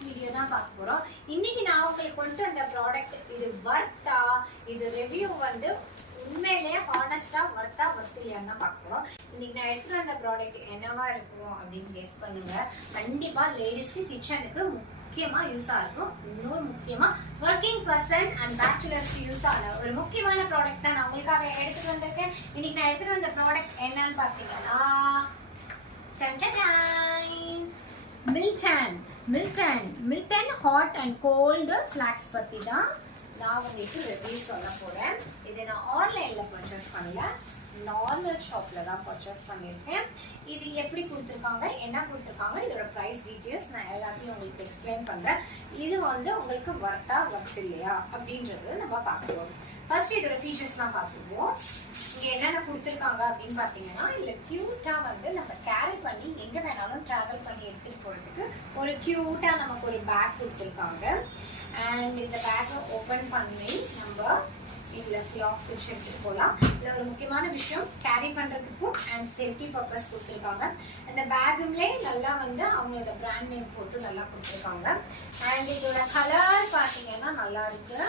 Unbox video தான் பார்க்க போறோம். இன்னைக்கு நான் உங்களுக்கு கொண்டு வந்த ப்ராடக்ட் இது வர்த்தா, இது ரிவ்யூ வந்து உண்மையிலேயே ஹானஸ்டா வர்த்தா இல்லையான்னு தான் பார்க்க போறோம். இன்னைக்கு நான் எடுத்துட்டு வந்த ப்ராடக்ட் என்னவா இருக்கும் அப்படின்னு கெஸ் பண்ணுங்க. கண்டிப்பா லேடிஸ்க்கு கிச்சனுக்கு முக்கியமா யூஸா இருக்கும். இன்னொரு முக்கியமா ஒர்க்கிங் பர்சன் அண்ட் பேச்சுலர்ஸ்க்கு யூஸ் ஆன ஒரு முக்கியமான ப்ராடக்ட் தான் நான் உங்களுக்காக எடுத்துட்டு வந்திருக்கேன். இன்னைக்கு நான் எடுத்துட்டு வந்த ப்ராடக்ட் என்னன்னு பாத்தீங்கன்னா Milton hot and cold flasks பத்தி தான் நான் உங்களுக்கு ரிவ்யூ சொல்ல போறேன். இதை நான் ஆன்லைன்ல பர்ச்சேஸ் பண்ணல, நார்மல் ஷாப்ல தான் பர்ச்சேஸ் பண்ணியிருக்கேன். இது எப்படி கொடுத்துருக்காங்க, என்ன கொடுத்துருக்காங்க, இதோட ப்ரைஸ் டீட்டெயில்ஸ் நான் எல்லாத்தையும் உங்களுக்கு எக்ஸ்பிளைன் பண்றேன். இது வந்து உங்களுக்கு வர்த்தா இல்லையா அப்படின்றது நம்ம பார்க்கலாம். ஃபர்ஸ்ட் இதோட ஃபீச்சர்ஸ்லாம் பார்த்துருவோம். இங்க என்னென்ன கொடுத்துருக்காங்க அப்படின்னு பார்த்தீங்கன்னா, இதுல கியூட்டா வந்து நம்ம கேரி பண்ணி எங்க வேணாலும் டிராவல் பண்ணி எடுத்துட்டு போறதுக்கு ஒரு கியூட்டா நமக்கு ஒரு பேக் கொடுத்துருக்காங்க. அண்ட் இந்த பேக்கை ஓபன் பண்ணி நம்ம இதுல ஃபிளாக்ஸ் வச்சு எடுத்துட்டு போகலாம். இதுல ஒரு முக்கியமான விஷயம், கேரி பண்றதுக்கும் அண்ட் சேஃப்டி பர்பஸ் கொடுத்துருக்காங்க. அந்த பேக்குங்களே நல்லா வந்து அவங்களோட பிராண்ட் நேம் போட்டு நல்லா கொடுத்துருக்காங்க. அண்ட் இதோட கலர் பார்த்தீங்கன்னா நல்லா இருக்கு.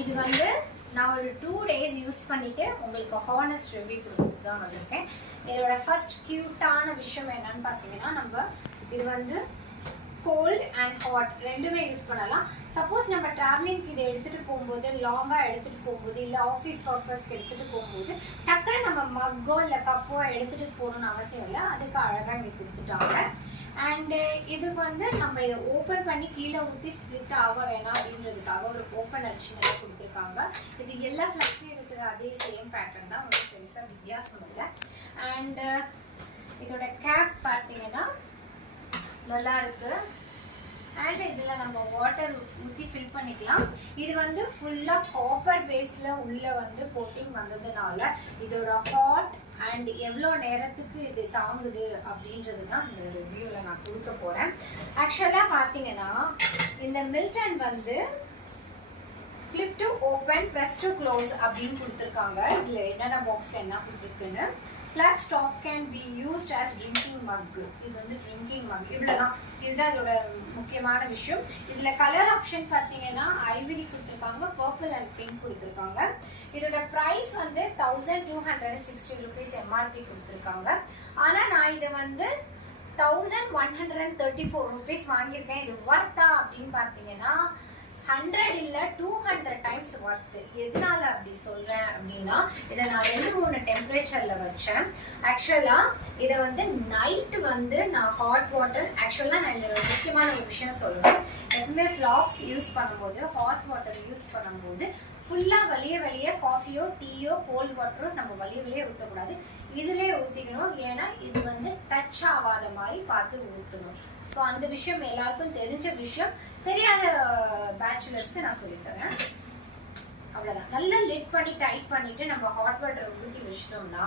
இது வந்து நான் ஒரு 2 days யூஸ் பண்ணிட்டு உங்களுக்கு ஹானஸ்ட் ரிவ்யூ கொடுத்துட்டு தான் வந்திருக்கேன். இதோட ஃபர்ஸ்ட் கியூட்டான விஷயம் என்னன்னு பார்த்தீங்கன்னா, நம்ம இது வந்து கோல்ட் அண்ட் ஹாட் ரெண்டுமே யூஸ் பண்ணலாம். சப்போஸ் நம்ம டிராவலிங்க்கு இதை எடுத்துட்டு போகும்போது, லாங்கா எடுத்துட்டு போகும்போது, இல்லை ஆஃபீஸ் பர்பஸ்க்கு எடுத்துட்டு போகும்போது டக்குனு நம்ம மக்கோ இல்லை கப்போ எடுத்துட்டு போகணும்னு அவசியம் இல்லை. அதுக்கு அழகாக இங்கே கொடுத்துட்டாங்க. அண்ட் இதுக்கு வந்து நம்ம இதை ஓப்பன் பண்ணி கீழே ஊற்றி ஸ்பிளிட் ஆக வேணாம் அப்படின்றதுக்காக ஒரு ஓப்பன் அடிஷனலாக கொடுத்துருக்காங்க. இது எல்லா ஃப்ளக்ஸும் இருக்கிற அதே சேம் பேட்டர்ன் தான், ஒரு பெருசாக வித்தியாசம் இல்லை. அண்ட் இதோட கேப் பார்த்தீங்கன்னா நல்லா இருக்கு. அண்ட் இதில் நம்ம வாட்டர் ஊற்றி ஃபில் பண்ணிக்கலாம். இது வந்து ஃபுல்லாக காப்பர் பேஸில் உள்ள வந்து கோட்டிங் வந்ததுனால இதோட ஹாட் அண்ட் எவ்வளோ நேரத்துக்கு இது தாங்குது அப்படின்றது தான் இந்த ரிவ்யூவில் நான் கொடுக்க போகிறேன். ஆக்சுவலாக பார்த்தீங்கன்னா இந்த மில்டன் வந்து clip to open press to close அப்படின்னு கொடுத்துருக்காங்க. இதில் என்னென்ன பாக்ஸில் என்ன கொடுத்துருக்குன்னு. Flat top can be used as drinking mug. இது வந்து drinking mug. இவ்வளவுதான். இதுதான் இதோட முக்கியமான விஷயம். இதுல கலர் ஆப்ஷன் பார்த்தீங்கன்னா ஐவரி கொடுத்துருக்காங்க, பர்பிள் அண்ட் பிங்க் கொடுத்துருக்காங்க. இதோட பிரைஸ் வந்து 1260 rupees MRP கொடுத்துருக்காங்க. ஆனா நான் இதை வந்து 1134 rupees வாங்கியிருக்கேன். இது வர்த்தா அப்படின்னு பார்த்தீங்கன்னா 100 இல்ல 200 டைம்ஸ் ஒர்த். எதனால அப்படி சொல்றேன் அப்படின்னா, இதை நான் 2-3 டெம்பரேச்சர்ல வச்சேன். ஆக்சுவலா இதை வந்து நைட் வந்து நான் ஹாட் வாட்டர், ஆக்சுவலா நான் இதுல ஒரு முக்கியமான ஒரு விஷயம் சொல்றேன். எப்பவுமே ஃபிளாக்ஸ் யூஸ் பண்ணும்போது, ஹாட் வாட்டர் யூஸ் பண்ணும்போது ஃபுல்லா வெளியே காஃபியோ டீயோ கோல்ட் வாட்டரோ நம்ம வெளியே ஊற்றக்கூடாது. இதுலயே ஊற்றிக்கணும். ஏன்னா இது வந்து டச் ஆகாத மாதிரி பார்த்து ஊற்றணும். ஸோ அந்த விஷயம் எல்லாருக்கும் தெரிஞ்ச விஷயம். தெரியாத பேச்சுலர்ஸ்க்கு நான் சொல்லித்தரேன். அவ்வளோதான். நல்லா லிட் பண்ணி டைட் பண்ணிட்டு நம்ம ஹாட் வாட்டர் ஊற்றி வச்சிட்டோம்னா,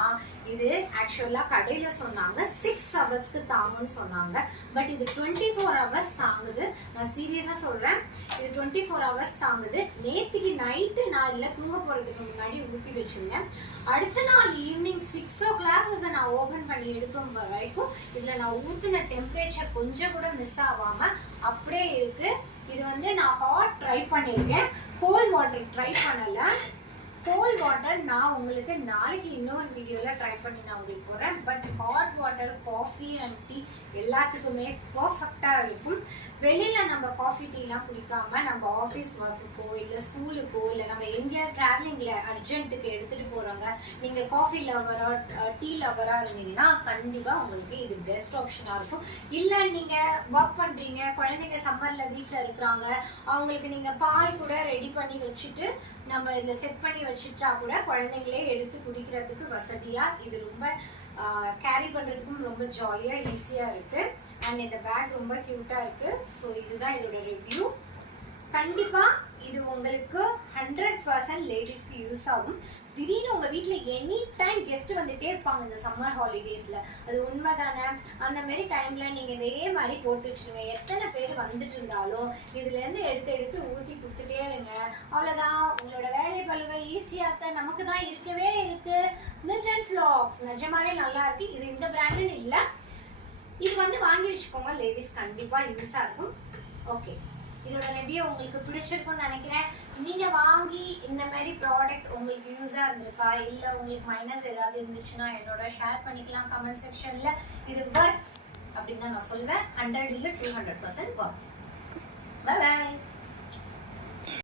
இது ஆக்சுவலா கடையில சொன்னாங்க 6 ஹவர்ஸ்க்கு தாங்கும்னு சொன்னாங்க. பட் இது 24 ஹவர்ஸ் தாங்குது. நான் சீரியஸா சொல்றேன், இது 24 ஹவர்ஸ் தாங்குது. நேற்றுக்கு நைட்டு நான் இல்லை தூங்க போறதுக்கு முன்னாடி ஊற்றி வச்சிருந்தேன். அடுத்த நாள் ஈவினிங் 6 o'clock நான் ஓபன் பண்ணி எடுக்கும் வரைக்கும் இதுல நான் ஊற்றின டெம்பரேச்சர் கொஞ்சம் கூட மிஸ் ஆகாம அப்படியே இருக்கு. இது வந்து நான் ஹாட் ட்ரை பண்ணியிருக்கேன், கோல்ட் வாட்டர் ட்ரை பண்ணல. கோல்ட் வாட்டர் நான் உங்களுக்கு நாளைக்கு இன்னொரு வீடியோல ட்ரை பண்ணி நான் உங்களுக்கு போறேன். But hot water coffee and tea எல்லாத்துக்குமே பர்ஃபெக்டா இருக்கும். வெளியில நம்ம காஃபி டீலாம் குடிக்காம நம்ம ஆஃபீஸ் ஒர்க்குக்கோ இல்லை ஸ்கூலுக்கோ இல்லை நம்ம எங்கேயாவது டிராவலிங்ல அர்ஜென்ட்டுக்கு எடுத்துட்டு போறோங்க, நீங்க காஃபி லவரா டீ லவரா இருந்தீங்கன்னா கண்டிப்பா உங்களுக்கு இது பெஸ்ட் ஆப்ஷனா இருக்கும். இல்ல நீங்க ஒர்க் பண்றீங்க, குழந்தைங்க சம்மர்ல வீட்டுல இருக்கிறாங்க, அவங்களுக்கு நீங்க பால் கூட ரெடி பண்ணி வச்சுட்டு நம்ம இதுல செட் பண்ணி வச்சுட்டா கூட குழந்தைங்களே எடுத்து குடிக்கிறதுக்கு வசதியா இது ரொம்ப கேரி பண்றதுக்கும் ரொம்ப ஜாலியா ஈஸியா இருக்கு. அண்ட் இந்த பேக் ரொம்ப கியூட்டா இருக்கு. ஸோ இதுதான் இதோட ரிவ்யூ. கண்டிப்பா இது உங்களுக்கு 100% லேடிஸ்க்கு யூஸ் ஆகும். திடீர்னு உங்க வீட்டுல எனி டைம் கெஸ்ட் வந்துட்டே இருப்பாங்க இந்த சம்மர் ஹாலிடேஸ்ல, அது உண்மைதானே? அந்த மாதிரி டைம்ல நீங்க இதே மாதிரி போட்டு வச்சுருங்க. எத்தனை பேர் வந்துட்டு இருந்தாலும் இதுல இருந்து எடுத்து ஊத்தி கொடுத்துட்டே இருங்க. அவ்வளவுதான். உங்களோட வேலை பழுவை ஈஸியாக்க நமக்கு தான் இருக்கவே இருக்கு மில்டன் ஃபிளாக்ஸ். நிஜமாவே நல்லா இருக்கு. இது இந்த பிராண்டுன்னு இல்லை, இது வந்து வாங்கி வச்சுக்கோங்க லேடிஸ், கண்டிப்பா யூஸா இருக்கும். ஓகே, இதோட ரிவ்யூ உங்களுக்கு பிடிச்சிருக்கும்னு நினைக்கிறேன். நீங்க வாங்கி இந்த மாதிரி ப்ராடக்ட் உங்களுக்கு யூஸா இருந்திருக்கா, இல்ல உங்களுக்கு மைனஸ் ஏதாவது இருந்துச்சுன்னா என்னோட ஷேர் பண்ணிக்கலாம் கமெண்ட் செக்ஷன்ல. இது வர்த் அப்படின்னு தான் நான் சொல்வேன். 100 இல்ல 200% வர்த். By by.